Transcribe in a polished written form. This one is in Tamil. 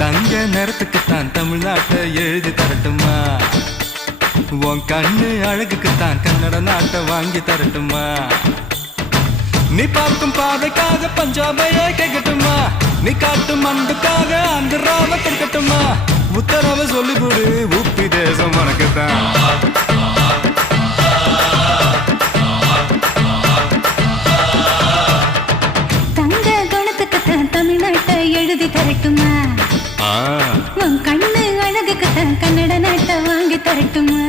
தங்க நிறத்துக்குத்தான் தமிழ்நாட்டை எழுதி தரட்டுமா? உன் கண்ணு அழகுக்குத்தான் கன்னட நாட்டை வாங்கி தரட்டுமா? நீ பார்க்கும் பார்வைக்காக பஞ்சாபையே கேட்கட்டுமா? நீ காட்டும் அன்புக்காக ஆந்திராவை கேட்கட்டுமா? உத்தரவு சொல்லிவிடு, உப்பி தேசம் உனக்குத்தான். தங்க குணத்துக்குத்தான் தமிழ்நாட்டை எழுதி தரட்டுமா? உன் கண்ணு அழகுக்குத்தான் கன்னட நாட்டை வாங்கி தரட்டுமா?